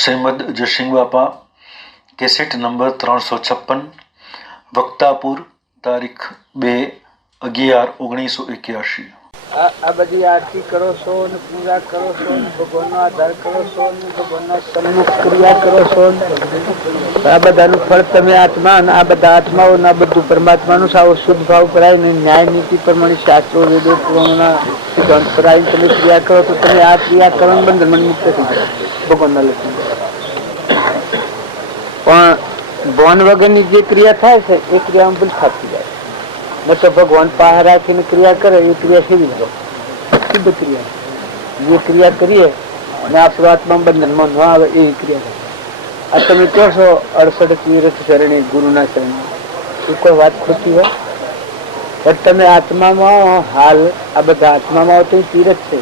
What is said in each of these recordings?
શ્રીમદ જયસિંહ બાપા cassette number 356 Vaktapur તારીખ 2/11/1981। આ બધી આરતી કરો છો ને પૂજા કરો છો ને ભગવાનનો આધાર કરો છો ને ભગવાનના સન્મુખ ક્રિયા કરો છો ને આ બધાનું ફળ તમે આત્મા અને આ બધા આત્માઓ આ બધું પરમાત્માનું સાવ શુદ્ધ ભાવ કરાય ને ન્યાય નીતિ પ્રમાણે શાસ્ત્રો વેદો પુરાણોના સિદ્ધાંત કરાવીને તમે ક્રિયા કરો તો તમે આ ક્રિયા કરો બંધન મુક્ત થઈ જાય ભગવાનના લક્ષણ। પણ ભોન વગરની જે ક્રિયા થાય છે એ ક્રિયામાં ભૂલ થતી જાય ન તો ભગવાન પાસે રાખીને ક્રિયા કરે એ ક્રિયા કેવી જાય શુદ્ધ ક્રિયા જે ક્રિયા કરીએ અને આપણો આત્મા બંધનમાં ન આવે એવી ક્રિયા થાય। આ તમે કહો છો 68 તીર્થ શરણે ગુરુના શરણે એ કોઈ વાત ખોટી હોય પણ તમે આત્મામાં હાલ આ બધા આત્મામાં તો તીર્થ છે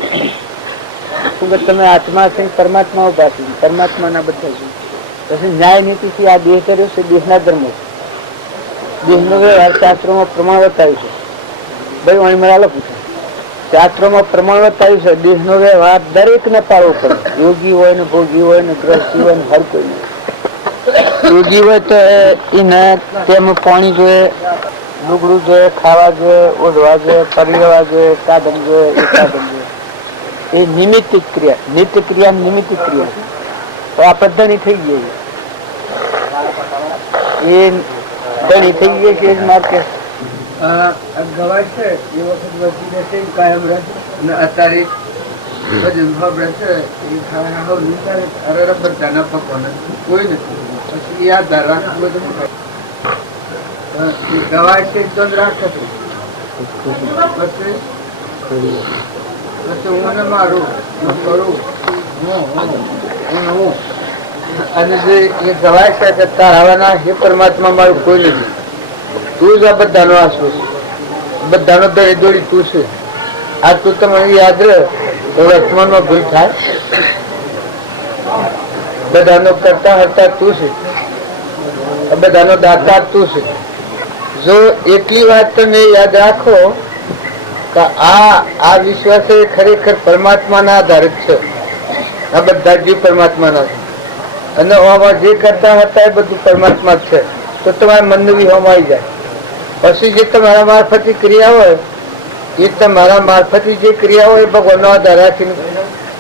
શું કે તમે આત્મા છે પરમાત્મા ઉભા છે પરમાત્માના બધા છે પછી ન્યાય નીતિથી આ દેહ કર્યો છે દેશના ધર્મો દેશનો વ્યવહાર શાસ્ત્રોમાં પ્રમાણ બતાવ્યું છે ભાઈ અહીં મારા પૂછે શાસ્ત્રોમાં પ્રમાણ બતાવ્યું છે દેશનો વ્યવહાર દરેકને પાળવો પડે યોગી હોય ને ભોગી હોય ને ગ્રસ્તી હોય ને હર કોઈ યોગી હોય તો એને તેમાં પાણી જોઈએ લુગડું જોઈએ ખાવા જોઈએ ઓઢવા જોઈએ પરિરવા જોઈએ સાધન જોઈએ એ સાધન જોઈએ એ નિમિત્ત ક્રિયા નિત્ય ક્રિયા નિમિત્ત ક્રિયા તો આ પદ્ધતિ થઈ ગઈ એ ધણી થઈ ગઈ છે જ માર્કે ગવાય છે એ વખત વધી રહેશે કાયમ રહેશે અને અત્યારે ભજન ભાવ રહેશે એ બધાના પકવાન કોઈ નથી પછી યાદ રાખવું બધું ગવાય છે તો જ રાખે પછી હું ને મારું હું કરું હું અને જે એ ગવાય છે કે તારાવાના હે પરમાત્મા મારું કોઈ નથી તું જ આ બધાનો આશરો છે બધાનો દળી દોડી તું છે આ તું તમને યાદ રહે તો વર્તમાનમાં ભૂલ થાય બધાનો કરતા હતા તું છે બધાનો દાતા તું છે જો એટલી વાત તમે યાદ રાખો કે આ વિશ્વાસ ખરેખર પરમાત્માના આધારિત છે આ બધા જીવ પરમાત્માના છે અને આમાં જે કરતા હતા એ બધું પરમાત્મા જ છે તો તમારા મનનું બી હોમ આવી જાય પછી જે તમારા મારફતી ક્રિયા હોય એ તમારા મારફતી જે ક્રિયા હોય એ ભગવાનનો આધાર રાખીને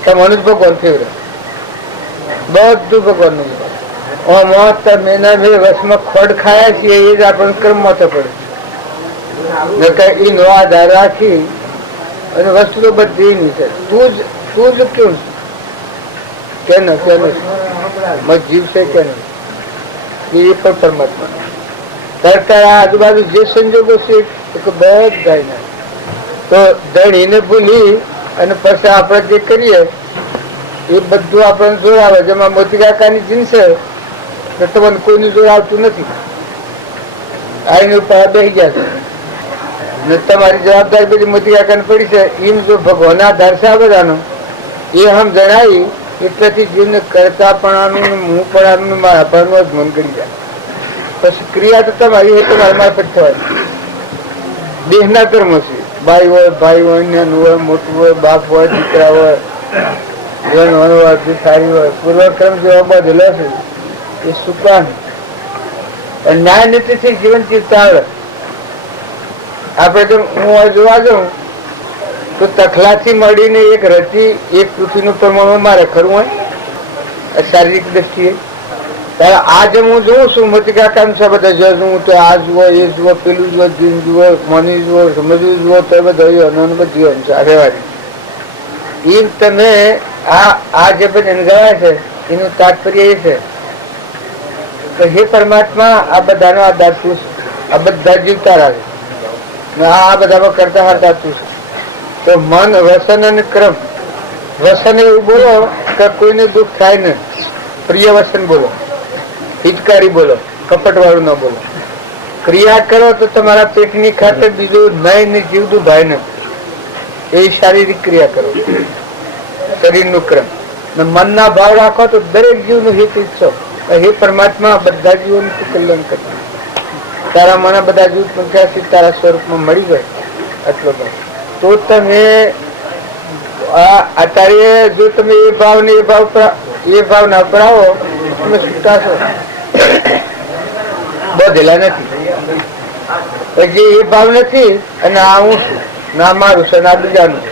તમારું જ ભગવાન ફેવરે બધું ભગવાનનું આમાં તમે વશમાં ખોડ ખાયા છીએ એ જ આપણને કર્મમાં તો પડે એનો આધાર રાખી અને વસ્તુ તો બધી એની છે તું જ કેવું કેનો જીવ છે કે નહીં એ પણ પરમાત્મા સરકાર આજુબાજુ જે સંજોગો છે બધા તો ધણીને ભૂલી અને પછી આપણે જે કરીએ એ બધું આપણને જોર આવે જેમાં મોતી કાકાની જીન્સ છે તો તમને કોઈનું જોર આવતું નથી આઈની ઉપર બેસી ગયા છે ને તમારી જવાબદારી બધી મોતી કાકાને પડી છે એમ જો ભગવાન આધાર છે આ બધાનો એ હમ જણાવી એટલેથી જીવને કરતા પણ હું પણ મારા પરનો જ મન કરી જાય પછી ક્રિયા તો તમારી એ તમારા મારફત થવાય દેહના કર્મ છે ભાઈ હોય નાનું હોય મોટું હોય બાપ હોય દીકરા હોય જન હોય ભિખારી હોય પૂર્વક્રમ જેવા બધેલો છે એ સુકાન ન્યાય નીતિથી જીવન જીવતા આવે આપણે જો હું જોવા જાઉં તો તખલાથી મળીને એક રતી એક પૃથ્વીનું પરમાણુ મારે ખરું હોય શારીરિક દ્રષ્ટિએ ત્યારે આજે હું જોઉં છું મોતી કાકા છે બધા જોઉં તો આ જુઓ એ જુઓ પેલું જુઓ જીન જુઓ મની જુઓ સમજવું જુઓ તો બધા બધી રહેવાની એમ તમે આ જે બધા ગવાય છે એનું તાત્પર્ય એ છે કે હે પરમાત્મા આ બધાનો આધાર તું છે આ બધા જીવતા રહે આ બધામાં કરતા હતા તું છે તો મન વસન અને ક્રમ વસન એવું બોલો કે કોઈને દુઃખ થાય ને પ્રિય વસન બોલો હિતકારી બોલો કપટ વાળું ન બોલો ક્રિયા કરો તો તમારા પેટની ખાતર બીજું નહીં ને જીવતું ભાઈ ને એ શારીરિક ક્રિયા કરો શરીરનું ક્રમ મનના ભાવ રાખો તો દરેક જીવનું હિત ઈચ્છો હે પરમાત્મા બધા જીવોનું કલ્યાણ કરતા તારા મને બધા જીવ પંચ્યાસી તારા સ્વરૂપમાં મળી જાય આટલો ભાવ તો તમે અત્યારે જો તમે એ ભાવ ને એ ભાવ એ ભાવના પર આવો તમે છૂટા છો, બધેલા નથી. પછી એ ભાવ નથી અને આ હું છું, ના મારું છે ના બીજાનું,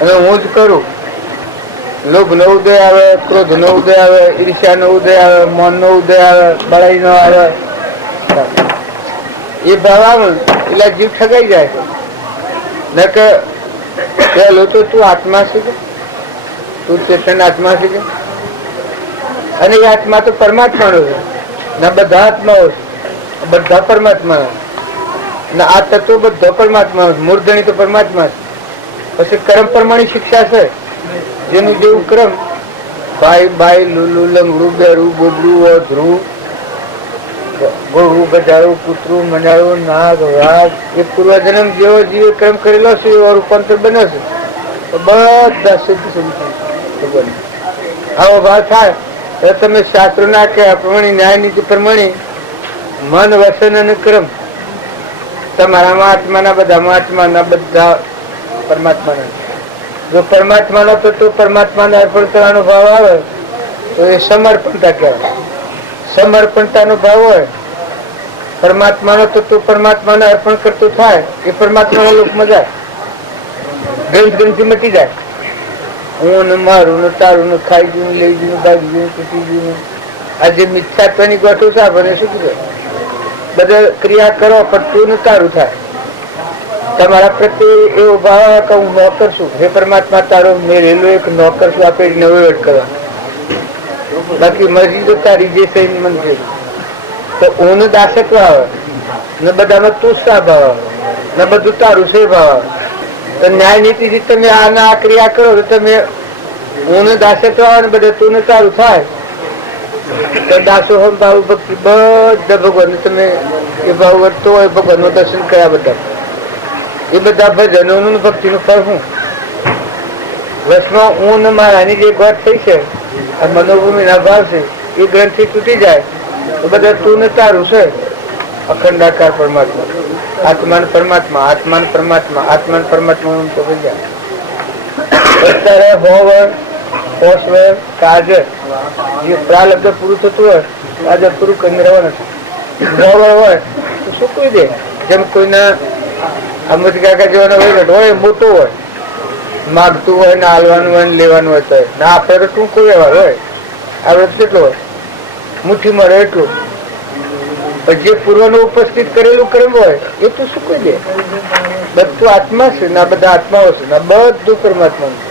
અને હું જ કરું. લોભ નો ઉદય આવે, ક્રોધ નો ઉદય આવે, ઈર્ષ્યા નો ઉદય આવે, મન નો ઉદય આવે, બળાઈ નો આવે. એ ભાવ આવે એટલે જીવ ઠગાઈ જાય. ન કે પેલો તો તું આત્મા છે, તું ચેતન આત્મા છે, અને એ આત્મા તો પરમાત્માનો છે. ના બધા આત્માઓ છે, બધા પરમાત્મા ના આ તત્વ બધો પરમાત્મા, મૂર્ધની તો પરમાત્મા છે. પછી કર્મ પ્રમાણે શિક્ષા છે, જેનું જેવું ક્રમ, ભાઈ બાઈ લુલુ લંગડું બેરું બોબડું ધ્રુવ ગોળું ગજાળું કૂતરું મજાળું નાગ વાઘ એ પૂર્વજન્મ જેવો જીવે કર્મ કરેલો છે એવો રૂપાંતર બને છે. બધા સિદ્ધ સિદ્ધ આવો ભાવ થાય તો તમે શાસ્ત્રો ના કે પ્રમાણે ન્યાય નીતિ પ્રમાણે મન વસન અને ક્રમ તમારામાં આત્માના બધામાં આત્માના બધા પરમાત્માના. જો પરમાત્માનો તો પરમાત્માને અર્પણ કરવાનો ભાવ આવે તો એ સમર્પણતા કહેવાય. સમર્પણતાનો ભાવ હોય, પરમાત્માનો તો પરમાત્માને અર્પણ કરતું થાય એ પરમાત્માના લોકમાં જાય, ગ્રંથ ગ્રંથથી મટી જાય. હું ને મારું ને તારું ને ખાઈ ગયું, લઈ ગયું, ભાગી ગયું, તૂટી ગયું. આ જે મિથ્યાત્વની ગોઠું છે આપણને શું કીધું? બધા ક્રિયા કરો પણ તું ને તારું થાય. તમારા પ્રત્યે એવો ભાવ કે હું નોકર છું, હે પરમાત્મા તારો મેળેલો એક નોકર છું, આપે નવેડ કરવા. બાકી મરજી તો તારી જે સહી મન છે. તો હું દાસત્વ આવે ને બધામાં તું સા ભાવ આવે ને બધું તારું છે ભાવ આવે. તો ન્યાય નીતિથી તમે આના આ ક્રિયા કરો તો તમે હું દાસત્વ આવે ને બધા તું ને તારું થાય. તો દાસો હમ ભાવ ભક્તિ બધા ભગવાન તમે એ ભાવ વર્તો હોય, ભગવાન નું દર્શન કર્યા બધા એ બધા ભજનો નું ભક્તિ નું ફળ શું વસમાં હું ને મારાની જે ગોઠ થઈ છે, આ મનોભૂમિ ના ભાવ છે, એ ગ્રંથથી તૂટી જાય તો બધા તું ને તારું છે. અખંડાકાર પરમાત્મા, આત્માન પરમાત્મા, આત્માન પરમાત્મા, આત્માન પરમાત્મા તો અત્યારે હોવર હોશવર કાજર જે પ્રાલબ્ધ પૂરું થતું હોય આજે પૂરું કરીને રહેવાનું છે. હોવર હોય તો શું કહી દે, જેમ કોઈના અમૃત કાકા જેવાનો વહીવટ હોય, મોટો હોય, માગતું હોય ને હાલવાનું હોય ને લેવાનું હોય તો ના આપણે શું કોઈ વ્યવહાર હોય, આપણે કેટલો હોય મુઠ્ઠી મળે એટલું. પણ જે પૂર્વનું ઉપસ્થિત કરેલું કર્મ હોય એ તું શું કહી દે, બધું આત્મા છે ને બધા આત્માઓ છે ને બધું પરમાત્માનું.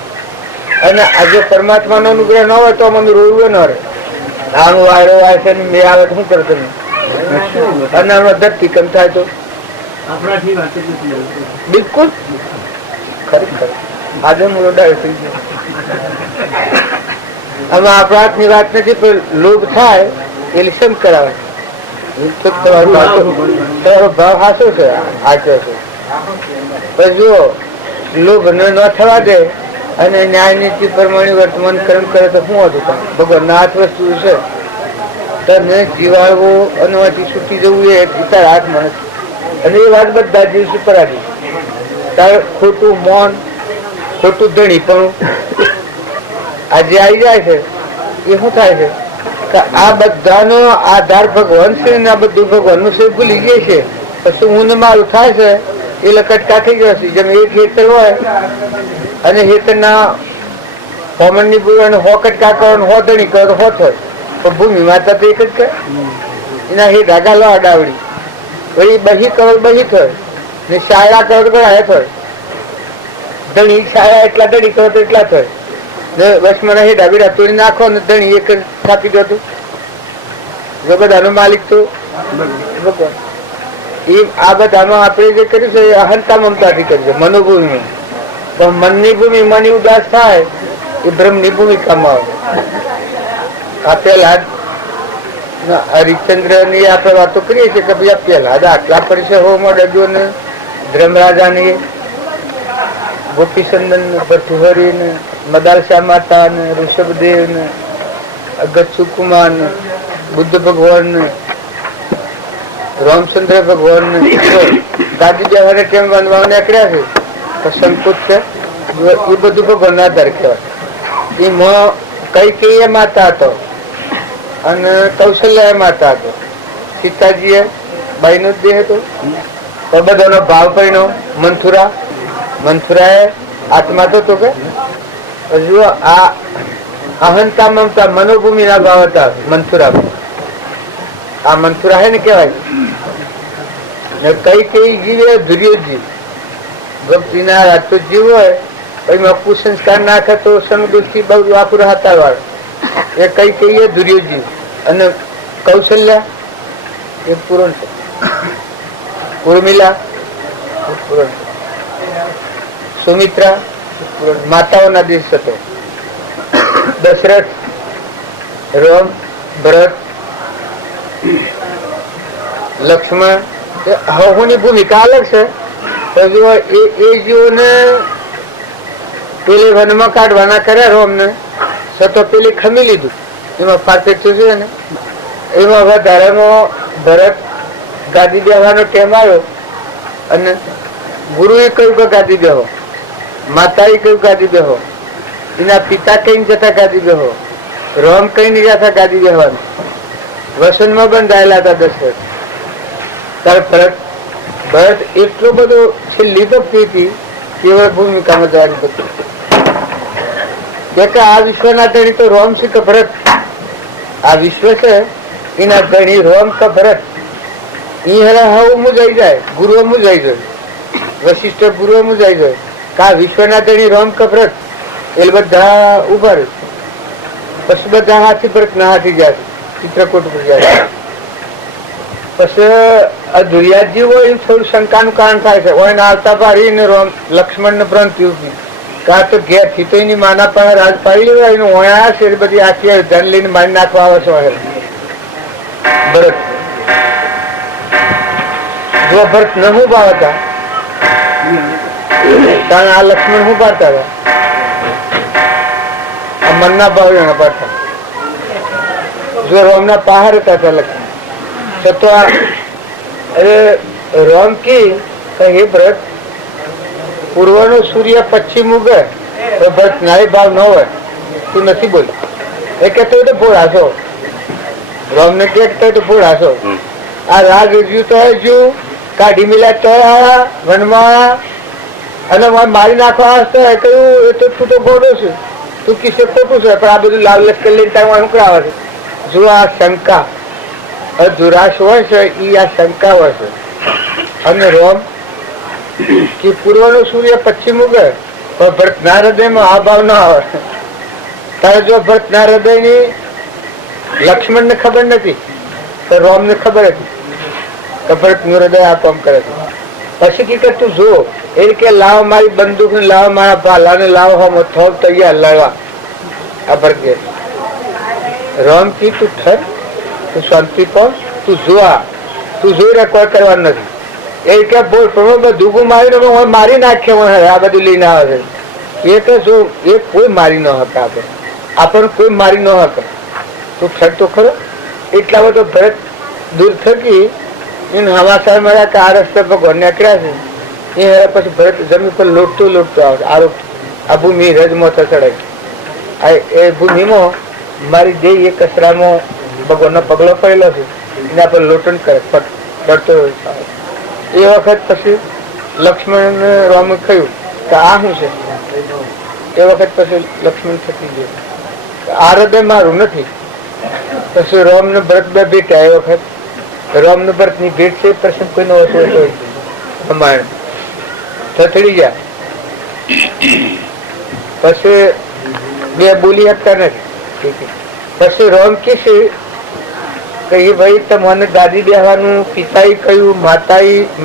અને આજે પરમાત્માનો અનુગ્રહ ન હોય તો મને રોવું ન રહે. આનું વાયરો વાય છે ને મેં આવે તો શું કરે તમે અને ધરતી કમ થાય તો બિલકુલ ખરેખર આજે હું રોડાયો થઈ ગયો. હવે આપણા હાથની વાત નથી પણ લોભ થાય એટલે સમ કરાવે. તમારો ભાવ હાસો છે, આચો છે. પણ જો લોભ ન થવા દે અને ન્યાય નીતિ પ્રમાણે વર્તમાન કર્મ કરે તો શું હતું? ભગવાન ના હાથ વસ્તુ છે. તને જીવાડવું અનવાથી છૂટી જવું એ તારા હાથમાં નથી. અને એ વાત બધા જીવ ઉપર આવી. તારે ખોટું મૌન, ખોટું ધણી પણ આજે આવી જાય છે એ શું થાય છે કે આ બધાનો આધાર ભગવાન છે ને આ બધું ભગવાનનું છે ભૂલી જાય છે. પછી હું ને મારું થાય છે એ લકટકા થઈ ગયો છે. જેમ એક હેતર હોય અને હેતરના હોમણની ભૂલ હો કટકા કરો હો ધણી કરો તો હોત હોય, પણ ભૂમિ માતા તો એક જ કરે. એના હે ધાગા લો અડાવડી વળી બહી કરો બહી થાય ને શાળા કરો તો ગણાય થાય. ધણી શાળા એટલા ધણી કરો તો એટલા થાય ને વચમાં હે ડાબીડા તોડી નાખો ને ધણી એક સ્થાપી દો. જો બધાનો માલિક તો ભગવાન. એ આ બધામાં આપણે જે કર્યું છે એ અહંતા મમતાથી કર્યું છે, મનોભૂમિ. પણ મનની ભૂમિ મની ઉદાસ થાય એ બ્રહ્મની ભૂમિકામાં આવે. આપેલા હરિશ્ચંદ્ર ની આપણે વાતો કરીએ છીએ કે ભાઈ પેલા આટલા પરિસર હોવામાં ડગ્યો ને ધર્મરાજાની ગોપીચંદન ભરતુહરી ને મદાલસા માતા ને ઋષભદેવ ને અગત્સુ કુમાર ને બુદ્ધ ભગવાન ને રામચંદ્ર ભગવાન ને દાદી જવાને કેમ બાંધવા નીકળ્યા છે તો સંકુચ છે. એ બધું ભગવાન ના આધાર કહેવાય. એમાં કૈકેયી માતા હતો અને કૌશલ્યા માતા હતો. સીતાજીએ બાઈનો જ દેહ હતો. તો બધાનો ભાવ પૈણો મંથુરાએ આત્મા તો કે જુઓ આ અહંતા મમતા મનોભૂમિ ના ભાવ હતા મંથુરા. આ મંથુરા હે ને કેવાય કઈ જીવે ધુર્યોજી ભક્તિ ના રાખતો જીવ હોય એમાં કુસંસ્કાર નાખે તો સમદુષ્ટિ બહુ આખું હતા વાળો એ કઈ ધુર્યોજી. અને કૌશલ્યા એ પૂરણ છે. ઉર્મિલા પૂરણ. સુમિત્રા પૂરણ. માતાઓના દેશ હતો. દશરથ, રામ, ભરત, લક્ષ્મણ ની ભૂમિકા અલગ છે. એ જીવોને પેલી વનમાં કાઢવાના કર્યા રોમને સતો પેલી ખમી લીધું. એમાં પાછળ છે ને એમાં વધારેમાં ભરત ગાદી બેહવાનો ટેમ આવ્યો અને ગુરુએ કહ્યું કે ગાદી બેહો, માતાએ કહ્યું ગાદી બેહો, એના પિતા કઈ જતા ગાદી બેહો, રોમ કઈ નહીં જતા ગાદી બેહવાનું. વસનમાં બંધાયેલા હતા દશરથ. ત્યારે ભરત એટલો બધો છેલ્લી ભક્તિ હતી કેવળ ભૂમિકામાં જવાની ભક્તિ કે આ વિશ્વના ધણી તો રોમ છે કે ભરત. આ વિશ્વ છે એના ધણી રોમ કે ભરત. હું મુજાઈ જાય, ગુરુઓ મુજાઈ જાય, વશિષ્ઠ ગુરુઓ મુજાઈ જાય કે આ વિશ્વના ધણી રોમ કે ભરત. એ બધા ઉભા રહે. પછી બધા હાથી ભરત ના હાથી જાય, ચિત્રકૂટ પર જાય. પછી દુર્યાજી હોય એમ થોડું શંકાનું કારણ થાય છે. હોય ને આવતા પાડીને લક્ષ્મણ ને ભ્રાંતિ ઉભી કા તો ઘેર થી તો એની માના પાસે રાજ પાડી લેવા એનું ઓયા છે બધી આખી ધન લઈને મારી નાખવા આવે છે. ભરત જો ભરત ન હું ભાવ હતા કારણ આ લક્ષ્મણ હું પાડતા હતા. આ મનના ભાવ એના પાડતા. જો રોમના પહાડ હતા લક્ષ્મણ તો રોમ કી હે ભરત પૂર્વ નો સૂર્ય પશ્ચિમ ઉગે તો ભરત નારી ભાવ ન હોય તું નથી બોલી. એ કેતો હોય તો ભોળાશો. રોમ ને કેતો તો ભોળાશો. આ રાગ રજ્યું તો હજુ કાઢી મિલા તો વનમાં અને મારી નાખવા કહ્યું એ તો તું તો ગોડો છે, તું કિસ્સે ખોટું છે. પણ આ બધું લાવ લશ્કર લઈને ત્યાં શું કરાવે છે? જો આ શંકા દુરાશ હોય છે એ આ શંકા હોય છે. અને રોમ કે પૂર્વ નો સૂર્ય પશ્ચિમ ઉગે પણ ભરત ના હૃદયમાં આ ભાવ ના આવે. તારે જો ભરત ના હૃદય ની લક્ષ્મણ ને ખબર નથી તો રોમ ને ખબર હતી કે ભરત નું હૃદય આ કામ કરે છે. પછી કે તું જો એ કે લાવ મારી બંદૂક ને લાવ મારા ભાલા ને લાવ હમ થોડ તૈયાર લડવા. આ ભરત રોમ કી તું ઠર, તું શાંતિ પહોંચ, તું જોવા, તું જોઈ રહે, કોઈ કરવાનું નથી. એ કે બોલ પણ બધું મારીને મારી નાખ્યો આ બધું લઈને આવે છે. એ તો જો એ કોઈ મારી ન હકે, આપણને કોઈ મારી ન હકે. તું ઠર તો ખરો. એટલા બધો ભરત દૂર થકી એને હવાસાર મળ્યા કે આ રસ્તે ભગવાન નીકળ્યા છે. એ પછી ભરત જમીન પર લોટતો આવે. આરોપ આ ભૂમિ રજમાં ચડાય. એ ભૂમિમાં મારી જે એ કચરામાં ભગવાનનો પગલો પડેલો છે એના પર લોટન કરે ચડતો. એ વખત પછી લક્ષ્મણ રામે કહ્યું કે આ શું છે? એ વખત પછી લક્ષ્મણ થકી ગયો આ હૃદય મારું નથી. પછી રામ ને ભરત બે ભેટ્યા. એ વખત રામ ને ભરત ની ભેટ છે પ્રસંગ કોઈનો પ્રમાણે થથડી ગયા. પછી બે બોલી શકતા નથી. પછી રામ કે છે કે ભાઈ તમને ગાદી બેહવાનું પિતાએ કહ્યું,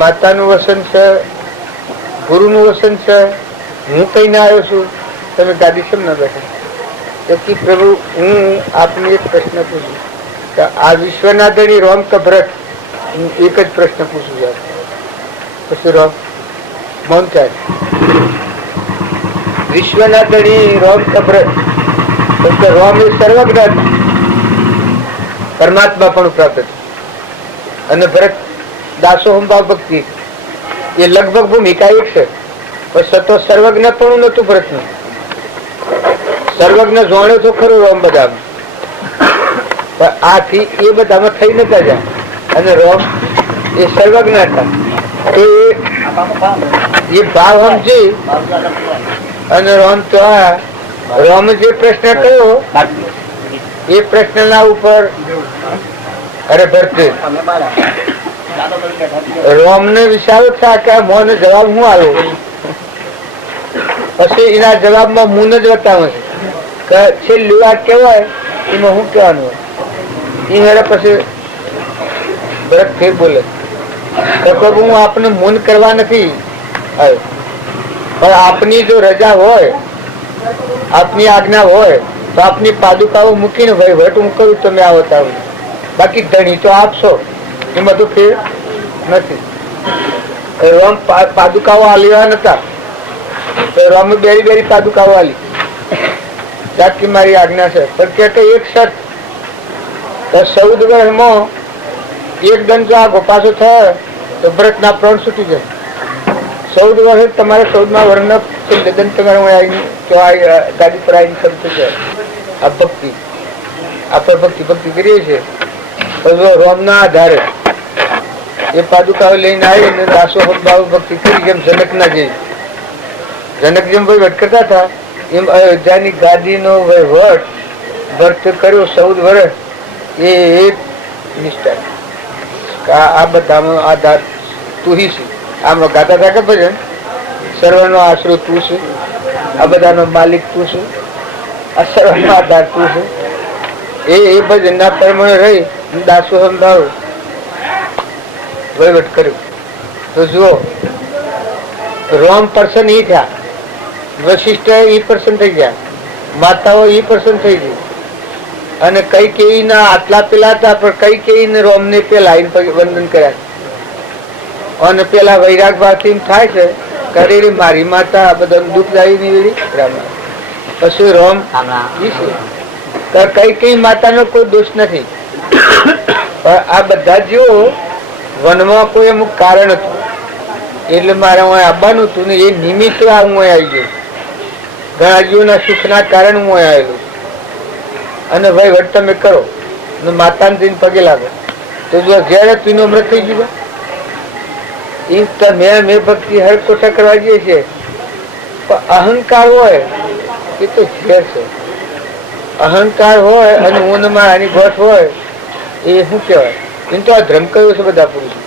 માતાનું વસન છે, ગુરુનું વસન છે, હું કહીને આવ્યો છું, તમે ગાદી કેમ ના બેઠા? તેથી પ્રભુ હું આપને એક પ્રશ્ન પૂછું કે આ વિશ્વના ધણી રોમ કે ભરત? એક જ પ્રશ્ન પૂછું યાર. પછી રોમ મૌન થાય. વિશ્વના ધણી રોમ કે ભરત? રોમ એ સર્વજ્ઞ પરમાત્મા પણ પ્રાપ્ત છે અને ભરત દાસો હંભાવ ભક્તિ. એ લગભગ ભૂમિકા એક છે. પણ સતો સર્વજ્ઞ પણ નતું ભરતનું. સર્વજ્ઞ જોડે તો ખરું રોમ બધામાં, પણ આથી એ બધામાં થઈ નતા જાય અને રોમ એ સર્વજ્ઞ હતા. તો એ ભાવ સમજી અને રોમ તો રોમ જે પ્રશ્ન કર્યો એ પ્રશ્નના ઉપર અરે ભરતે રોમ ને વિચાર થયા કે મોનો જવાબ શું આવ્યો. પછી એના જવાબમાં મૂન જ બતાવે છે કે છેલ્લી વાત કેવાય એમાં શું કહેવાનું હોય. એ પછી ભરત ફેર બોલે તો પ્રભુ હું આપને મૂન કરવા નથી આવ્યો, પણ આપની જો રજા હોય, આપની આજ્ઞા હોય તો આપની પાદુકાઓ મૂકીને વહીવટ હું કરું, તમે આવો તાવ. બાકી ધણી તો આપશો એમાં તો ફેર નથી. રોમ પાદુકાઓ આલ્યા નતા તો રોમે બેરી બેરી પાદુકાઓ આલી જાતકી મારી આજ્ઞા છે. પણ કે એક શર્ત 14 વર્ષમાં એક દંડ જો આગો પાછો થાય તો ભરતના પ્રાણ છૂટી જાય. 14 વર્ષ તમારે 14મા વર્ષના દંડ તમારે ગાડી પર આવીને શરૂ થઈ જાય. આ ભક્તિ આપણે ભક્તિ કરીએ છીએ. રોમના આધારે એ પાદુકાઓ લઈને આવી દાસો ભાવ ભક્તિ કરી, જેમ જનક ના જેવી. જનક જેમ વહીવટ કરતા હતા એમ અયોધ્યાની ગાદીનો વહીવટ ભરત કર્યો 14 વર્ષ. એ એક નિષ્ઠા આ બધામાં આધાર તું છે. આમ ગાતા હતા કે ભજન સર્વનો આશરો તું છે, આ બધાનો માલિક તું છે, આ સર્વનો આધાર તું છે. એ ભજનના પરમાણે રહી દાસો સમભાવ વહીવટ કર્યો. તો જુઓ રોમ પર્સન ઈ થયા, વશિષ્ઠ ઈ પર્સન થઈ ગયા, માતાઓ ઈ પર્સન થઈ ગઈ અને કઈ કેવી ના આટલા પેલા હતા પણ કઈ કેવી ને રોમ ને પેલા વંદન કર્યા. અને પેલા વૈરાગ ભાવથી થાય છે કરી મારી માતા બધા દુઃખ જાય ની પછી રોમ કઈ કઈ માતાનો કોઈ દોષ નથી. પણ આ બધા જીવો વનમાં કોઈ અમુક કારણ હતું એટલે મારે હું આવવાનું હતું ને એ નિમિત્ત હું આવી ગયો. ઘણા જીવોના સુખના કારણ હું આવેલું અને વહીવટ તમે કરો ને માતાને જઈને પગે લાગો તો જો જયારે તીનો અમૃત થઈ ગયું એ તમે મેં ભક્તિ હર કોઠા કરવા જઈએ છીએ. પણ અહંકાર હોય એ તો ઝેર છે. અહંકાર હોય અને હું મારાની ગોઠ હોય એ શું કહેવાય. એમ તો આ ધર્મ કયો છે બધા પુરુષો.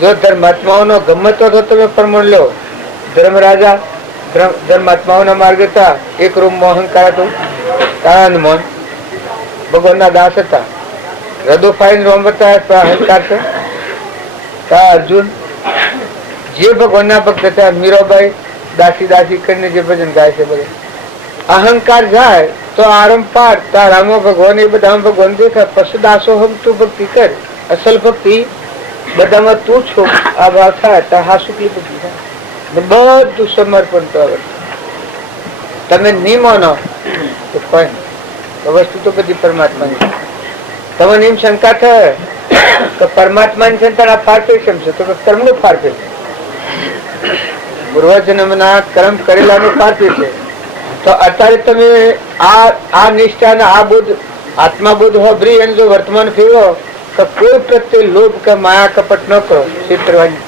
જો ધર્માત્માઓનો ગમતો તો તમે પ્રમાણ લો. ધર્મરાજા ધર્માત્માઓના માર્ગ હતા. એક રૂમમાં અહંકાર હતો, કાનમોન ભગવાનના દાસ હતા. હૃદય ફાઈન રોમ હતા અહંકાર છે. અર્જુન જે ભગવાનના ભક્ત હતા, મીરાબાઈ દાસી દાસી કરીને જે ભજન ગાય છે બધા. અહંકાર જાય તો આરંપાર તારામાં ભગવાન એ બધામાં ભગવાન દેખાય. પછી દાસો હમ તું ભક્તિ કર. અસલ ભક્તિ બધામાં તું છો આ ભાવ થાય તો હા શુક્લી ભક્તિ થાય. બધું સમર્પણ તો તમે નહીં માનો તો કોઈ નહીં. વસ્તુ તો બધી પરમાત્માની. તમને એમ શંકા થાય કે પરમાત્માની સંતાન આ ફારફેશન છે તો કર્મનું ફારફે છે, પૂર્વજન્મના કર્મ કરેલાનું ફારફે છે. તો અત્યારે તમે આ નિષ્ઠા ને આ બોધ આત્મા બોધ હોભરી અને જો વર્તમાન ફેરવો તો કોઈ પ્રત્યે લોભ કે માયા કપટ ન કરો. છેતરવાની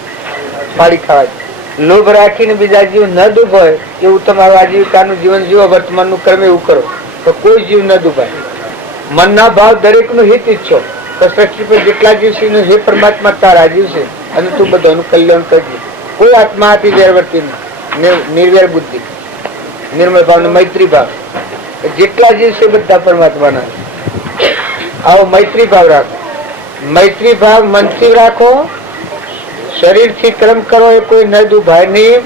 પાડી ખાવા લોભ રાખીને બીજા જીવ ન ડૂબાય એવું તમારું આજીવિકાનું જીવન જીવો, વર્તમાનનું કર્મ એવું કરો તો કોઈ જીવ ન ડૂબાય. મનના ભાવ દરેકનું હિત ઈચ્છો તો સૃષ્ટિ પર જેટલા જીવ છે હે પરમાત્મા તારા જીવ છે અને તું બધાનું કલ્યાણ કરજે. કોઈ આત્મા હતી વેરવર્તી નિર્વેર બુદ્ધિ, નિર્મળ ભાવ, મૈત્રી ભાવ. જેટલા જીવ છે બધા પરમાત્માના. આવો મૈત્રી ભાવ રાખો. મૈત્રી ભાવ મનથી રાખો, શરીરથી કર્મ કરો એ કોઈ ન દુભાય નહીં.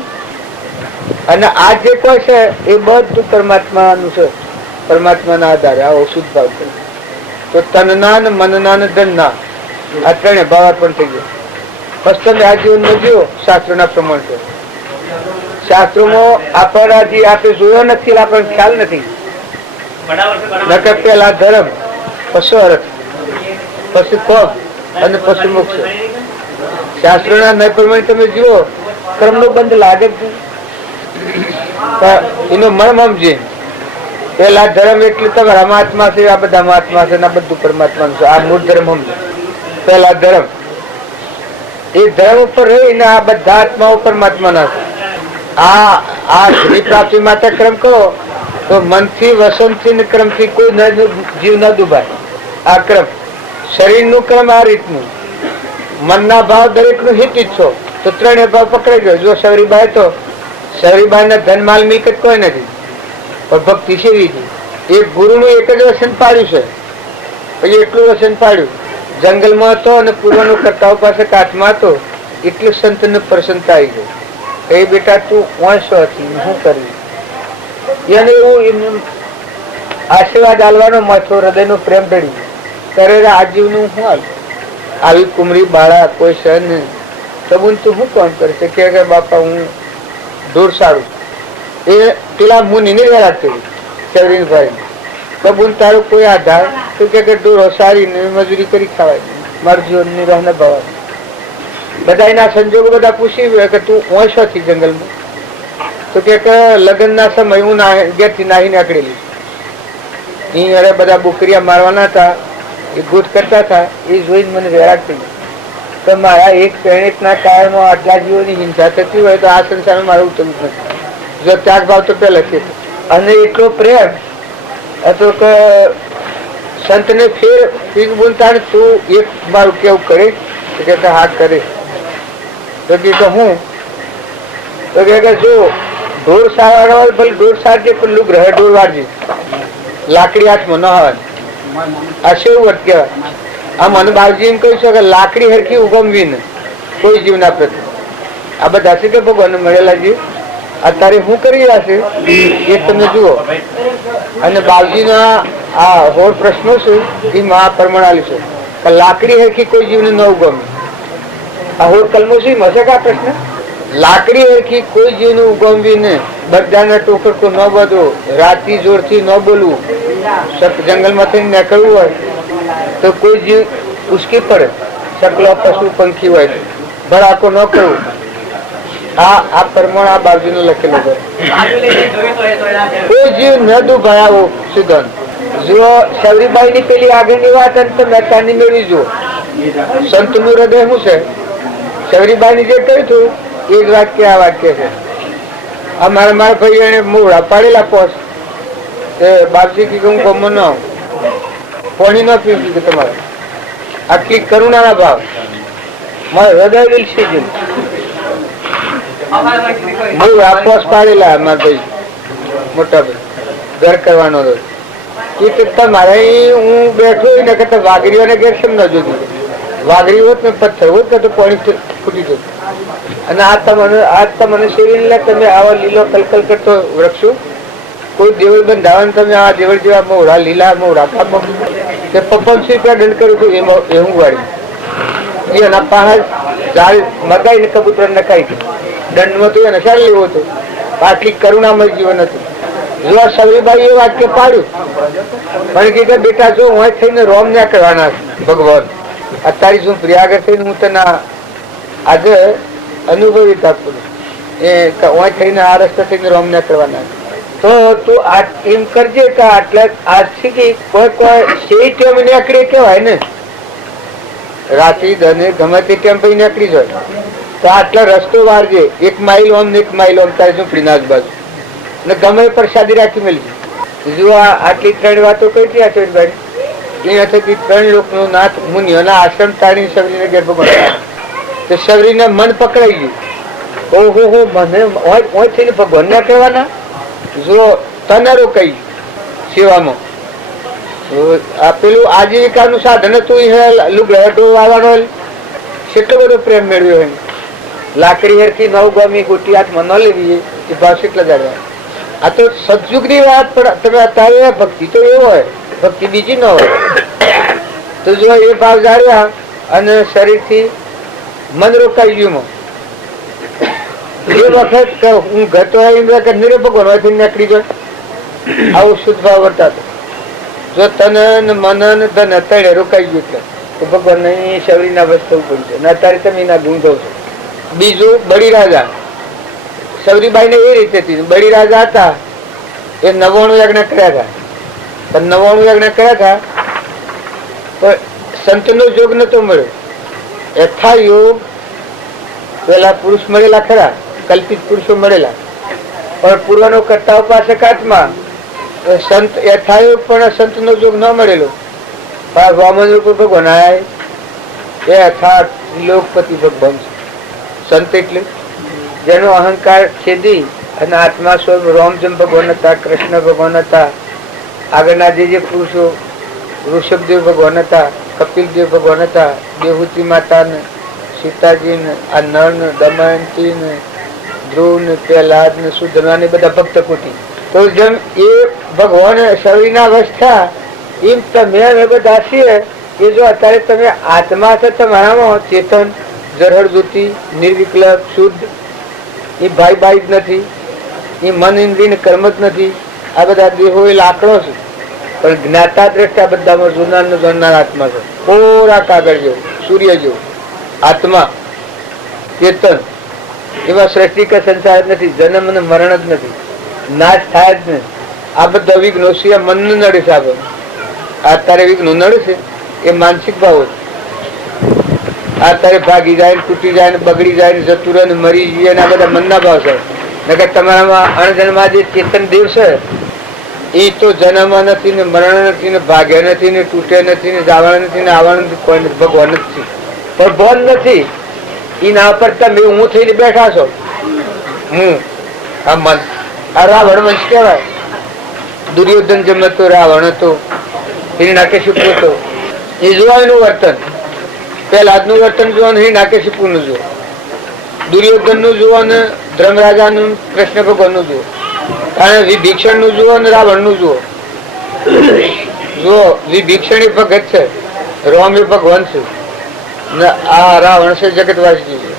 અને આ જે કોઈ છે એ બધું પરમાત્માનું છે. પરમાત્માના આધારે આવો શુદ્ધ ભાવ કરો તો તનના ને મનના ને ધનના આ ત્રણે ભાવ પણ થઈ ગયો. બસ તમે આ જીવન નો જીવો શાસ્ત્રોના પ્રમાણ છે. શાસ્ત્રોમાં આપણા જે આપણે જોયો નથી, આપણને ખ્યાલ નથી. નકર પેલા ધર્મ, પછી અર્થ, પછી કોમ અને પછી મોક્ષ. શાસ્ત્રોના નય પ્રમાણે તમે જુઓ કર્મનો બંધ લાગે છે. એનો મર્મ સમજે પેલા ધર્મ એટલે તમારા મહાત્મા છે, આ બધા મહાત્મા છે, આ બધું પરમાત્મા છે, આ મૂળ ધર્મ સમજો. પેલા ધર્મ, એ ધર્મ ઉપર રહીને આ બધા આત્માઓ પરમાત્માના છે. આ પ્રાપ્તિ માટે ક્રમ કહો તો મનથી વસંતથી ક્રમથી કોઈ જીવ ન ડૂબાય. આ ક્રમ શરીર નું ક્રમ આ રીતનું, મનના ભાવ દરેક નું હિત ઈચ્છો તો ત્રણેય ભાવ પકડાઈ ગયો. જો સવરીબાઈ તો સવરીબાઈ ના ધન માલ મિલકત કોઈ નથી, પણ ભક્તિ સેવી છે. એક ગુરુ નું એક જ વસન પાડ્યું છે, પછી એટલું વસન પાડ્યું. જંગલમાં હતો અને પૂર્વનું કરતાઓ પાસે કાચમાં હતો, એટલું સંત ને પ્રસન્નતા આવી ગઈ. એ બેટા તું વાંચો હતી, શું કર્યું? એને એવું આશીર્વાદ આલવાનો માથો હૃદય નો પ્રેમ ઢળી કરે. આજીવ નું શું હાલ? આવી કુમરી બાળા કોઈ છે ને તબુન તું શું કોણ કરે છે? કે બાપા હું ઢોર સારું. એ પેલા મુનિ ને રાખતી શરીરભાઈ, તબુન તારો કોઈ આધાર? તો કે ઢોરો સારી ને મજૂરી કરી ખાવાય, મારું જીવન નિર્વાહ ન ભવાય. બધા એના સંજોગો બધા પૂછી કે તું ઓછો થી જંગલમાં? તો કે લગ્ન ના સમય હું ઘેરથી નાહી નીકળેલી. અરે બધા બુકરિયા મારવાના હતા, એ ગુટ કરતા હતા, એ જોઈને મને વેરાગ થઈ ગઈ. તો મારા એક પ્રેણિત ના કારણમાં આટલા જીવોની હિંસા થતી હોય તો આ સંસારમાં મારું ઉતરવું નથી. જો ત્યાગ ભાવ તો પેલા છે. અને એટલો પ્રેમ હતો કે સંત ને ફેર બોલતા તું એક મારું કેવું કરે કે હા કરે. તો કે હું તો કે જો ઢોર સારવાર ભલે ઢોર સારજે પણ લુગ રહે ઢોર વાળજે, લાકડી હાથમાં ન આવે. આ શું વર્ત કહેવાય? આ મને બાબુજી એમ કહ્યું છે કે લાકડી હરખી ઉગમવી ને કોઈ જીવના પ્રત્યે. આ બધા છે કે ભગવાન મળેલા જીવ અત્યારે શું કરી રહ્યા છે એ તમે જુઓ. અને બાબુજીના આ હોળ પ્રશ્નો છે એ મહાપરમાણાલી છે કે લાકડી હરખી કોઈ જીવને ન ઉગમે. આ હોળ કલમો છે મશે કા પ્રશ્ન? લાકડી હરખી કોઈ જીવને ઉગમવી ને, બધાના ટોકરકો ન બધો, રાતી જોરથી ન બોલવું, જંગલ માંથી નીકળવું હોય તો કોઈ જીવ ઉસકી પડે, સકલો પશુ પંખી હોય ભડાકો ન કરવું. આ પરમાણ આ બાજુ નો લખેલો છે. કોઈ જીવ ન દુભાયાવો સુધન. જો સવરીબાઈ ની પેલી આગળની વાત અને મહેતાની મેળવી જુઓ. સંત નું હૃદય શું છે? સવરીબાઈ ની જે કહ્યું હતું એ જ વાક્ય આ વાક્ય છે. મારા ભાઈ એને મૂળા પાડેલા પોસ બાપજી કી હું ગમો ન પાણી ન પીવું કે તમારે આટલી કરુણાના ભાવ મારું હૃદય વિલસી ગયું. મૂળા પોસ પાડેલા મારા ભાઈ મોટા ભાઈ ઘર કરવાનો હતો. તમારે હું બેઠો ને કરતા વાઘરીઓને ઘેર કેમ ન જોતું? વાઘરી હોત ને પથ્થર હોત કે તો પાણી ફૂટી જતું. અને આ તમને શેરી તમે આવા લીલો કલકલ કરતો વૃક્ષો કોઈ દેવળ બંધાવવાનું તમે આ દેવળ જેવા મોડા લીલા મોડા કાપો તે ₹55 દંડ કર્યું હતું એવું વાળી એના પાસે ઝાડ મગાઈ ને કબૂતર નખાઈ દંડમાં તો એને ખ્યાલ લેવો હતો. આટલી કરુણામય જીવન હતું. જો આ સવરીબાઈ એ વાક્ય પાડ્યું પણ કે બેટા જો હું થઈને રોમ ના કરવાના ભગવાન અત્યારે શું પ્રિયાગર થઈને હું તને આજે અનુભવી આપું એ થઈને આ રસ્તા થઈને રોમ ના કરવાના. તો તું એમ કરજે કે આટલા આજથી કે કોઈ સે ટેમ નીકળે કેવાય ને રાત્રિ ધને ગમે તે ટેમ પછી નીકળી જાય તો આટલા રસ્તો વારજે 1 માઇલ ઓમ ને 1 માઇલ ઓમ તારે ઝૂંપડી ના બાજુ ને ગમે પ્રસાદી રાખી મેળવી. જો આટલી 3 વાતો કહી હતી આચોરભાઈ એના થકી 3 લોકનો નાથ મુનિઓના આશ્રમ તાળીને સવરીને ઘેર ભગવાન તો સવરીને મન પકડાઈ ગયું. ઓહો મને થઈને ભગવાન ના કહેવાના. જો તને રોકાઈ સેવામાં પેલું આજીવિકાનું સાધન હતું લુગડો વાળવાનો કેટલો બધો પ્રેમ મેળવ્યો હોય. લાકડી હેરથી 9 ગામી ગોટી હાથમાં ન લેવી એ ભાવ કેટલા જાણવા. આ તો સતયુગની વાત. પણ તમે અત્યારે ભક્તિ તો એવો હોય, ભક્તિ બીજી ન હોય. તો જો એ ભાવ જાળ્યા અને શરીરથી મન રોકાઈ ગયું. એ વખત હું ગતો નિરે ભગવાન નીકળી જાય આવું શુદ્ધ ભાવ વર્તાતો. જો તન મનન ધન તળે રોકાઈ ગયું તો ભગવાન શરીરના વસ્તુ થવું પડશે. અત્યારે તમે એના ગુણ થવ છો. બીજું બળી રાજા સવરીબાઈ ને એ રીતે બળી રાજા હતા એ 99 યજ્ઞ કર્યા હતા. પણ 99 યજ્ઞ કર્યા હતા પણ સંતનો યોગ નતો મળ્યો. યથા યોગ પેલા પુરુષ મળેલા ખરા, કલ્પિત પુરુષો મળેલા, પણ પૂર્વનો કરતા ઉપાસક આત્મા સંત યથાયોગ પણ સંતનો યોગ ન મળેલો. વામન રૂપ ભગવાન એ યથાર્થ લોકપતિ ભગવાન છે. સંત એટલે જેનો અહંકાર છેદી અને આત્મા સ્વરૂપ રામચંદ્ર ભગવાન હતા, કૃષ્ણ ભગવાન હતા, આગળના જે પુરુષો ઋષભદેવ ભગવાન હતા, કપિલદેવ ભગવાન હતા, દેવહૂતિ માતા ને સીતાજી ને આ નર ને દમયંતી ને ધ્રુવ ને પ્રહલાદ ને સુધર્મા ને બધા ભક્ત કોટી. તો જેમ એ ભગવાન શરીરના અવસ્થા એમ તમે અમે બધા છીએ. એ જો અત્યારે તમે આત્મા છે તમારામાં ચેતન જરહળ જ્યોતિ નિર્વિકલ્પ શુદ્ધ, એ ભાઈ બાઈ જ નથી, એ મન ઇન્દ્રિય કર્મ જ નથી. આ બધા દેહો એ લાકડો છે, પણ જ્ઞાતા દ્રષ્ટા બધામાં જોનાર ને જોનાર આત્મા છે. કોરા કાગળ જેવું, સૂર્ય જેવું આત્મા ચેતન. એવા સૃષ્ટિ કે સંસાર જ નથી, જન્મ અને મરણ જ નથી, નાશ થાય જ નહીં. આ બધા વિઘ્નો છે મન નડે છે. અત્યારે વિઘ્નો નડે છે એ માનસિક ભાવો છે. અત્યારે ભાગી જાય, તૂટી જાય, બગડી જાય, જતું રહે, મરી જઈએ, આ બધા મનના ભાવ છે. નકર તમારામાં અણજન્મા જે ચેતન દેવ છે એ તો જન્મ નથી ને મરણ નથી ને ભાગ્ય નથી ને તૂટે નથી ને જાવણ નથી ને આવણ નથી, કોઈ નથી, ભગવાન નથી. પણ બંધ નથી. એના પર તમે હું થઈને બેઠા છો. હું આ મન આ રાવણ વંશ કહેવાય. દુર્યોધન જેમ હતો, રાવણ હતો, હિરણાકશિપુ હતો. એ જોવાનું વર્તન, પહેલાદનું વર્તન જોવાનું, હિરણાકશિપુ નું જુઓ, દુર્યોધન નું જુઓ ને ધર્મરાજા નું, કૃષ્ણ ભગવાન નું જુઓ, અને વિભીષણ નું જુઓ ને રાવણ નું જુઓ. જુઓ વિભીષણ એ ભગત છે, રામ એ ભગવાન છે, આ રાવણ છે જગતવાસી છે.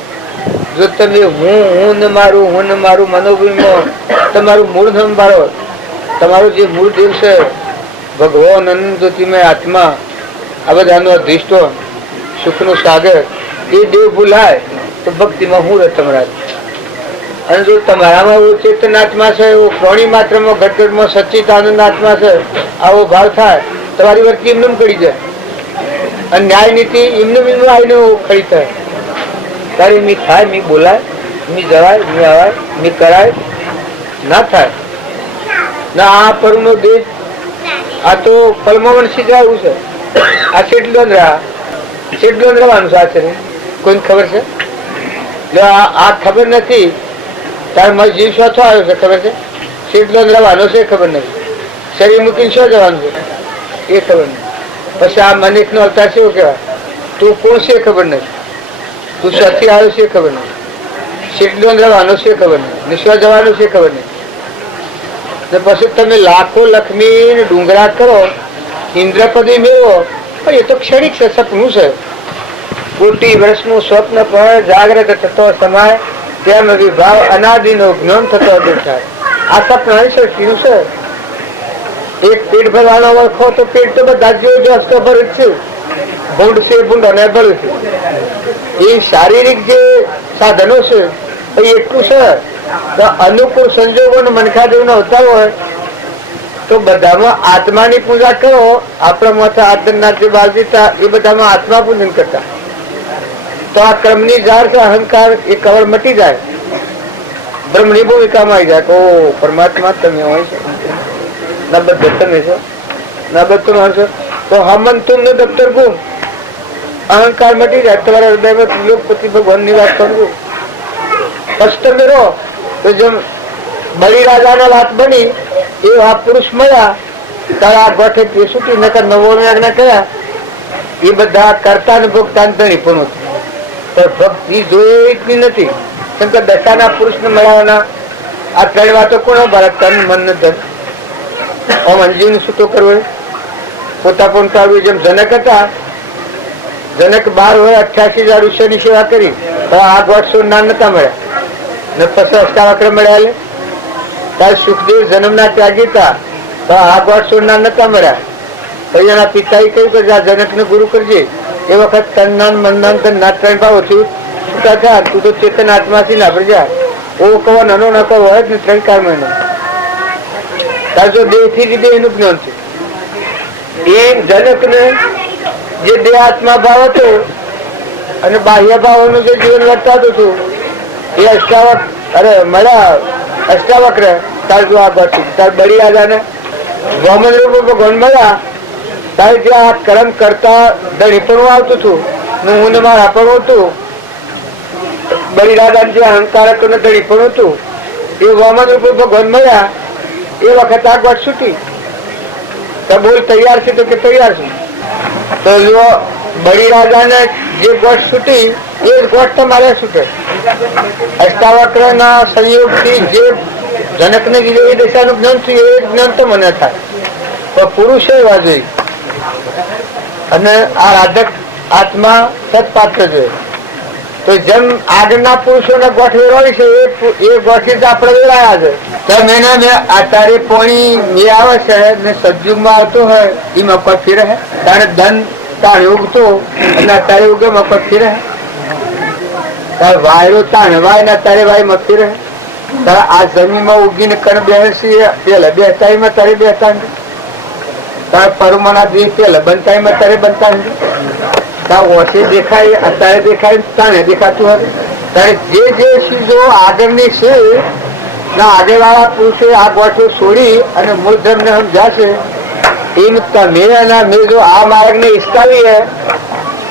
જો તમે હું ને મારું મનોભૂમિમાં તમારું મૂળ સંભાળો, તમારું જે મૂળ દેવ છે ભગવાન અનંત જ્યોતિમય આત્મા, આ બધાનો અધિષ્ઠો સુખનો સાગર, એ દેવ ભૂલાય તો ભક્તિમાં હું રહે તમારા. અને જો તમારામાં એવો ચેતન આત્મા છે, એવો પ્રાણી માત્રમાં ઘટઘટમાં સચ્ચિદાનંદ આત્મા છે, આવો ભાવ થાય તમારી વર્તી એમને કરી જાય. અને ન્યાય નીતિ એમને આવીને ખડી થાય. તારે મી થાય, મી બોલાય, મી જવાય, મી આવાય, મી કરાય ના થાય. ના આ પરનો દેશ આ તો પલમાવન સિદ્ધાયું છે. આ શેટલોન રહેવાનું છે. આચરે કોઈને ખબર છે? આ ખબર નથી. તારે મારો જીવ શું આવ્યો છે ખબર છે? શેટલોન રહેવાનો છે ખબર નથી. શરીર મૂકીને શું જવાનું છે એ ખબર નથી. પછી આ મનિક નો અવતાર છે એવું કહેવાય. તું કોણ છે ખબર નથી, તું સાથી આવ્યો છે ખબર નથી, શેટલોન રહેવાનો છે ખબર નથી, નિશ્વા જવાનું છે ખબર નથી. પછી તમે લાખો લક્ષ્મી ડુંગરા કરો, ઇન્દ્રપદી મેળવો, પણ એ તો ક્ષણિક છે, સપનું છે. કોટી વર્ષનું સ્વપ્ન પણ જાગ્રત થતો સમાય, તેમ વિભાવ અનાદિનો જ્ઞાન થતો દેખાય. આ સપના સૃષ્ટિનું છે. એક પેટ ભરવાનો વખો તો પેટ તો બધા જ ભર છે. ભૂંડ છે, ભૂંડ અને ભર છે. એ શારીરિક જે સાધનો છે એ એટલું છે. અનુકૂળ સંજોગો મનખા દેવ નો અવતાર હોય તો બધામાં આત્માની પૂજા કરો. આપણા માથે આદરનાથ જે બાલદીતા એ બધામાં આત્મા પૂજન કરતા, તો આ ક્રમની જાળ છે અહંકાર એ કવર મટી જાય, બ્રહ્મની ભૂમિકામાં આવી જાય. તો પરમાત્મા તમે હોય છે, ના બધે તમે છો, ના બધું માણસો, તો હમન તુમ ને દફતર ગુમ, અહંકાર મટી જાય. તમારા હૃદયમાં ત્રિલોકપતિ ભગવાન ની વાત કરું. પછી તમે રહો તો જેમ બલિરાજાના વાત બની એ આ પુરુષ મળ્યા તારા આ ગોઠે સુટી નકર 99 યજ્ઞ કર્યા. એ બધા કરતા ને ભોગતા ધણી પણ પણ ભક્તિ જોઈએ એટલી નથી. કેમ કે દશાના પુરુષ ને મળવાના આ 3 વાતો કોણ ભારત તન મન ને ધન. આમ અંજીવ ને છૂટો કરવો પોતા પણ કાઢવું. જેમ જનક હતા, જનક 12 હોય 88,000 ઋષિની સેવા કરી, આ ગોઠસો ના નતા મળ્યા ને પછી અષ્ટાવક્ર મળ્યા. તાર સુખદેવ જન્મના ત્યાગી હતા, આ ગોઠસો ના નતા મળ્યા. પછી એના પિતાએ કહ્યું કે આ જનક ને ગુરુ કરજે. એ વખત તન્નાન મન્નાન તન્ના 3 ભાવોથી છૂટા થયા. તું તો ચેતન આત્માથી ના પ્રજા ઓ કહો નાનો નકો હોય જ ને 3 4 મહિના. કારણ કે દેહ થી દેહનું જ્ઞાન છે. એ જનકને જે દેહ આત્મા ભાવ હતો અને બાહ્ય ભાવનું જે જીવન વર્તાતું હતું એ મળ્યા અષ્ટાવક્ર તાર જો આ ગોઠવી તાર બળી રાજાને વામન રૂપ ભગવાન મળ્યા તારે જે આ કર્મ કરતા ધણીપણું આવતું હતું હું ને મારા પણ હતું બળી રાજા જે અહંકારક ને ધણીપણું હતું એ વામન રૂપ ભગવાન મળ્યા એ વખત આ ગોઠ છૂટી. તો બોલ તૈયાર છે તો કે તૈયાર છે. તો જો બળી રાજાને જે ગોઠ છૂટી એ ગોઠ તમારે છૂટે. અષ્ટાવક્ર ના સંયોગ થી જે જનક ને એ દશાનું જ્ઞાન થયું એ જ્ઞાન તો મને થાય. તો પુરુષ એવા જોઈએ અને આ રાધક આત્મા સત્પાત્ર છે. તો જેમ આગળના પુરુષોને ગોઠ વેરવાય છે એ ગોઠી આપણે વેરાયા છે. તેમ એને અત્યારે પોણી મેં આવે છે ને સજ્જુગમાં આવતું હોય એ મફત ફી રહે. તારે ધન તાણે ઉગતો અને અત્યારે ઉગે મફત ફી રહે. તારે વાયરો તાણે વાય ને અત્યારે વાય મફી રહે. તારે આ જમીનમાં ઉગીને કણ બેસી પેલા બેસતા તારે બેસતા તારે પરમાના દેહ પેલા બનતા તારે બનતા તારે ઓછી દેખાય અત્યારે દેખાય તાણે દેખાતું હોય. તારે જે જે ચીજો આગળની છે આગળ વાળા પુરુષે આ ગોઠો છોડી અને મૂળ ધર્મ ને સમજાશે એમ તમે અને મેં જો આ માર્ગ ને હિસકાવીએ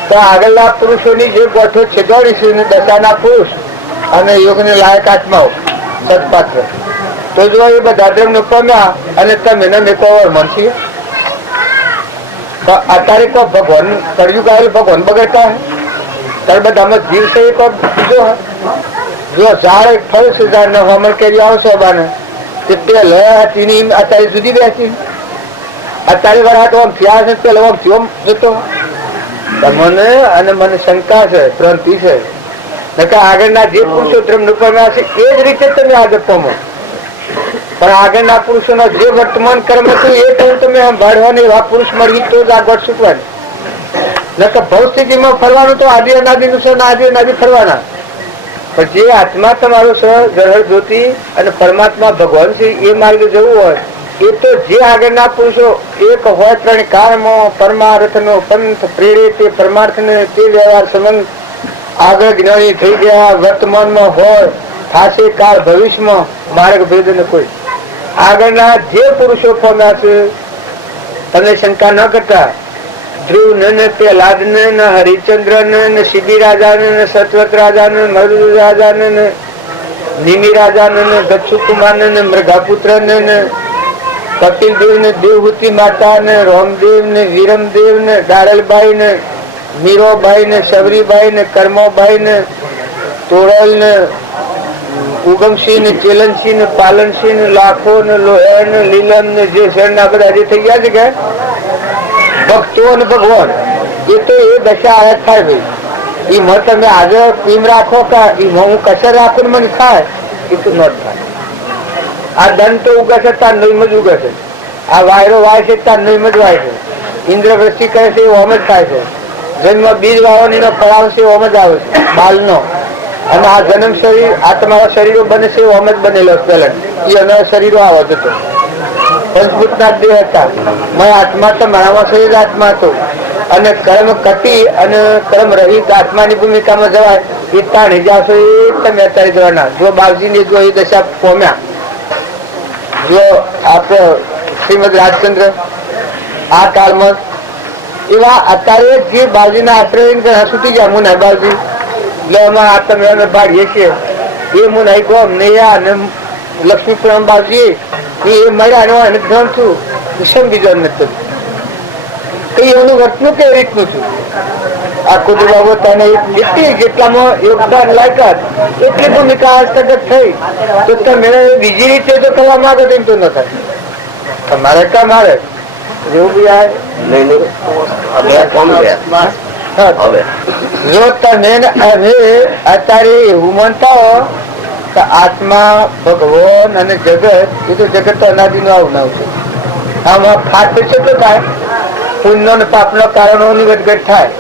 તો આગળના પુરુષોની જે ગોઠો છેદવાડીશું દશાના પુરુષ અને યોગને લાયક આત્માઓ સત્પાત્ર તો જો એ બધા ધર્મ ને પામ્યા અને તમે મેં કવર મળશે. અત્યારે કોઈ ભગવાન કળિયુગ આવેલ ભગવાન બગડતા હે ત્યારે બધામાં જીવ છે એ કોઈ બીજો હે. જો ઝાડ ફળ છે ઝાડ ને હમણ કેરી આવશે બાને તે પેલા તેની અત્યારે જુદી બેસી અત્યારે વરાટ આમ થયા છે પેલો આમ થયો જતો મને અને મને શંકા છે ક્રાંતિ છે કે આગળના જે પુરુષો ધર્મ પામ્યા છે એ જ રીતે તમે આગળ પામો. પણ આગળના પુરુષોના જે વર્તમાન કર્મ હતું એ પણ તમે સંભાળવાની એવા પુરુષ મળી તો જ આગળ છૂટવાની. નકર ભવસ્થિતિમાં ફરવાનું તો આદિ અનાદિનું છે આદિ અનાદિ ફરવાના. પણ જે આત્મા તમારો છે જળ જ્યોતિ અને પરમાત્મા ભગવાન છે એ માર્ગે જવું હોય એ તો જે આગળના પુરુષો એક હોય ત્રણ કાળમાં પરમાર્થનો પંથ પ્રેરે તે પરમાર્થને તે વ્યવહાર સંબંધ આગળ જ્ઞાની થઈ ગયા વર્તમાનમાં હોય થાશે કાળ ભવિષ્યમાં માર્ગ ભેદ ને કોઈ આગળના જે પુરુષો પામ્યા છે તમે શંકા ન કરતા. ધ્રુવ ને પ્રહલાદ ને હરિચંદ્ર ને સિદ્ધિ રાજા ને સત્વત રાજા ને મરુદ રાજા ને નિમિ રાજા ને ગચ્છુ કુમાર ને મૃગાપુત્ર ને કપિલ દેવ ને દેવહૂતિ માતા ને રોમદેવ ને વીરમદેવ ને દારલબાઈ ને મીરોબાઈ ને શબરીબાઈ ને કર્મોબાઈ ને તોરલ ને ઉગમસિંહ ને ચેલનસિંહ ને પાલનસિંહ ને લાખો ને લોહેર ને લીલમ ને જે શરણના બધા જે થઈ ગયા છે કે ભક્તો અને ભગવાન એ તો એ દશા આયા થાય ભાઈ. એ મત તમે આજે પીમ રાખો કે હું કસર રાખું મને થાય એ તો ન થાય. આ દંડ તો ઉગે છે તાર નઈમ જ ઉગે છે. આ વાયરો વાય છે તાર નઈમ જ વાય છે. ઇન્દ્રવૃષ્ટિ કરે છે એ ઓમ જ થાય છે. જન્મ બીજ વાવણી નો ફળ આવશે ઓમ જ આવે છે બાલ નો. અને આ જન્મ શરીર આ તમારા શરીરો બને છે ઓમ જ બનેલો પેલા એ અના શરીરો આવો જતો પંચભૂતના દેહ હતા. મેં આત્મા તો મારામાં શરીર આત્મા હતો અને કર્મ કટી અને કર્મ રહિત આત્માની ભૂમિકામાં જવાય એ તાણી જાશો એ તમે અત્યારે જવાના. જો બાપજીને જો એ દશા પામ્યા જો આપણે શ્રીમદ રાજચંદ્ર આ કાળમાં એવા અત્યારે જે બાપજીના આશ્રય છૂટી ગયા હું ના બાપજી એટલે એમાં આ તમે અમે ભાગીએ છીએ એ હું નહીં કહો અમને અને લક્ષ્મીપુરમ બાપજી એ મળ્યા એને જ્ઞાન છું સમજી જવાનું નથી કઈ એનું વર્તનું કેવી રીતનું છું આખું બાબત તને એટલી જેટલામાં યોગદાન લાયકાત એટલી ભૂમિકા હસ્તગત થઈ તો તમે બીજી રીતે તો કરવા માંગો તેમ તો ન થાય. તમારે કામ આવે જેવું બી આવે જો તમે અત્યારે એવું માનતા હો કે આત્મા ભગવાન અને જગત એ તો જગત તો અનાદિ નું આવું ના આવતું. આમાં ખાસ છે તો થાય પુણ્ય ને પાપ નો કારણો ની વધઘટ થાય.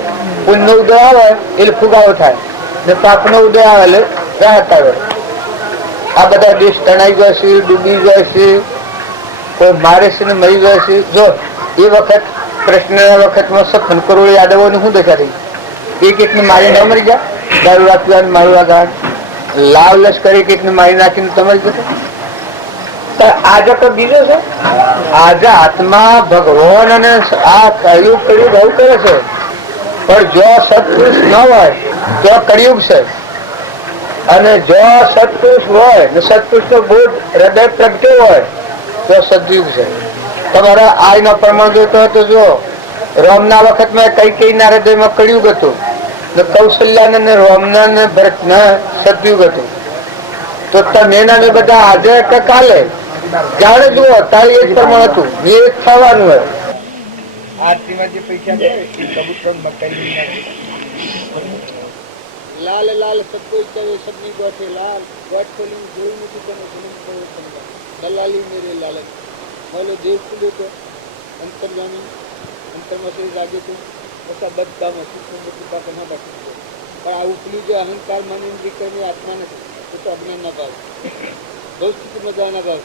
પુણ્ય નો ઉદય આવે એટલે ફુગાવો થાય ને પાપ નો ઉદય આવે એટલે રાહત આવે. આ બધા દેશ તણાઈ જાય છે ડૂબી જાય છે કોઈ મારે છે ને મરી જાય છે. જો એ વખત કૃષ્ણના વખતમાં સપન કરોડ યાદવોને શું દશા થઈ? એક એકને મારી ન મરી ગયા? દારૂ આપીને મારવા ગાળ લાવ લશ્કરી એક એકને મારી નાખીને તમારી જશે. આજે તો બીજો છે. આજે આત્મા ભગવાન અને આ કળિયુગ કળિયુગ આવું કરે છે. પણ જો સત્પુરુષ ન હોય તો કળિયુગ છે, અને જો સત્પુરુષ હોય ને સત્પુરુષ નો બોધ હૃદય પ્રગટે હોય તો સદયુગ છે. તમારા આયનો પ્રમાણ જોતો હતો. જો રામના વખતમાં કઈ ના હૃદયમાં કળિયુગ હતું, ને કૌશલ્યા ને રામના ને ભરતના સદયુગ હતું. તો તમે બધા આજે કે કાલે જાણે જુઓ તારી એ જ પ્રમાણ હતું, એ જ થવાનું હોય. આરતીમાં જે પૈસા લાલ લાલ સબકો સબની ગોઠે લાલ ગોઠ ખોલી જોયું નથી તમે જન્મ થયો દલાલી મેરે લાલચ બોલો દેવ ખુલ્યો તો અંતર્જામી અંતરમાં શરીર લાગે છે બધા બધામાં સુખતા પણ આ ઉપલી જે અહંકાર મન ઇન્દ્રિય આત્મા નથી એ તો અજ્ઞાન ના ભાવ બહુ સ્થિતિ મજા ના ભાવ.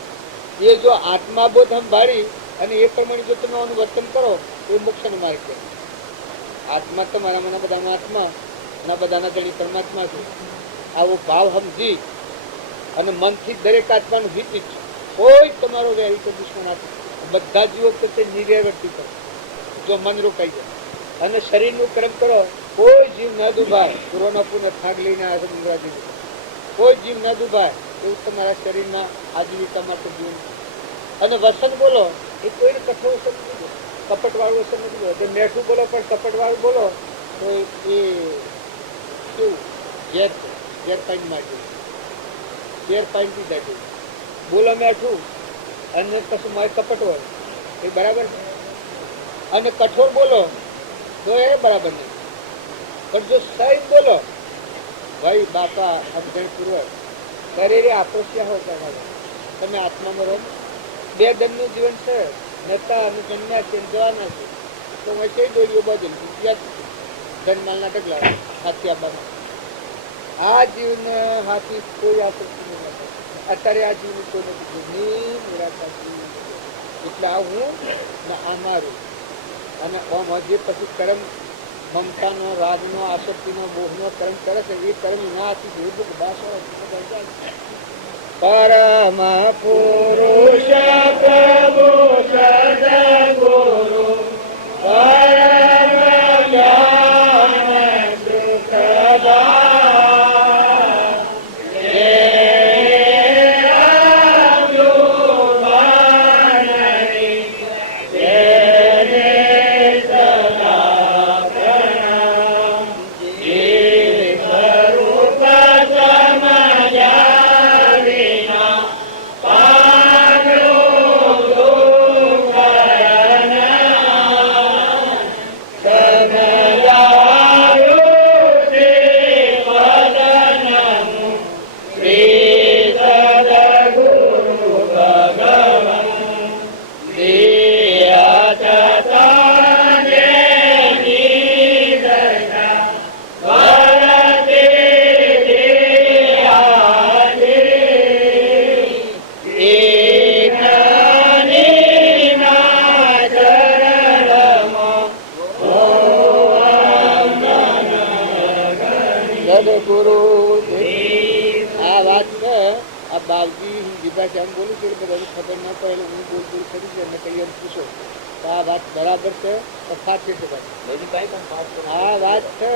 એ જો આત્મા બોધ સંભાળી અને એ પ્રમાણે જો તમે આનું વર્તન કરો એ મોક્ષનો માર્ગ છે. આત્મા તો મારા મને બધાના આત્મા ના બધાના ધણી પરમાત્મા છે. આવો ભાવ સમજી અને મનથી દરેક આત્માનું હિત ઈચ્છો. કોઈ તમારો વેરી કે દુશ્મન આત્મા બધા જીવો પ્રત્યે નિર્વર્તી કરો. જો મન રોકાઈ જાય અને શરીરનું કર્મ કરો, કોઈ જીવ ન દુભાય. પૂર્વનો પૂર્ણ થાક લઈને આવે છે ઇન્દ્રાજી, કોઈ જીવ ન દુભાય એવું તમારા શરીરમાં આજીવિકા માટે જીવન. અને વસન બોલો એ કોઈને કઠોર વસન નથી, કપટ વાળું વસન નથી બોલો. મેઠું બોલો પણ કપટ વાળું બોલો તો એ કેવું ઝેર પાણી માટે ઝેર પાણી પીધા જેવું બોલો મેઠું અને કશું મારે કપટ હોય એ બરાબર છે. અને કઠોર બોલો તો એ બરાબર નહીં. પણ જો સહી બોલો ભાઈ બાપા અજ્ઞાન પૂર્વક શરીરે આક્રોશ્યા હોય તમારે તમે આત્મામાં રહો. બે દનનું જીવન છે, નેતા અને જન્મ્યા છે જવાના છે તો વચ્ચે દોરીઓ બદલ ધનમાલના ઢગલા હાથી આપવાના. આ જીવને હાથી કોઈ આસક્તિ નથી. અત્યારે આ જીવનું કોઈ નથી નિરાશા. એટલે આ હું ને આ મારું. અને ઓમ હજી પછી કર્મ મમતાનો રાગનો આસક્તિનો મોહનો કર્મ કરે છે એ કર્મ ના આથી પરમ પુરુષ પ્રભુ સદગુરુ પરમ જ્ઞાન સુખદા બરાબર છે. આ વાત છે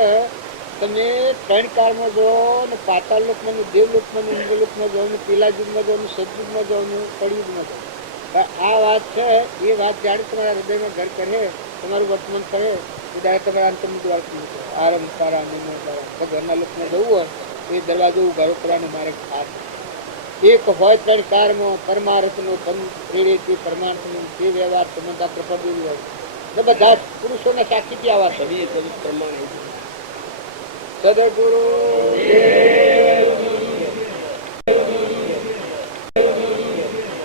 તમે ત્રણ કાળમાં જાઓ ને પાતાળ લોકમાં દેવલોકમાં ઇન્દ્રલોકમાં જાઓ ને પેલા યુગમાં જાઓ ને સદયુગમાં જાઓ ને કળિયુગમાં જાઓ. આ વાત છે એ વાત જાણે તમારા હૃદયમાં ઘર કરે તમારું વર્તમાન કરે એ ત્યારે તમારા અંતર્મુખ દ્વાર આરંભ તારા ઘરના લોકમાં જવું હોય એ દરવાજો ઉઘાડો કરવાનો મારે ખાસ એક હોય ત્રણ કાળમાં પરમાર્થનો પ્રેરિત પરમાર્થનો જે વ્યવહાર સંબંધા પ્રપદેવી હોય બધા પુરુષોને સાક્ષી આવા સદગુરુ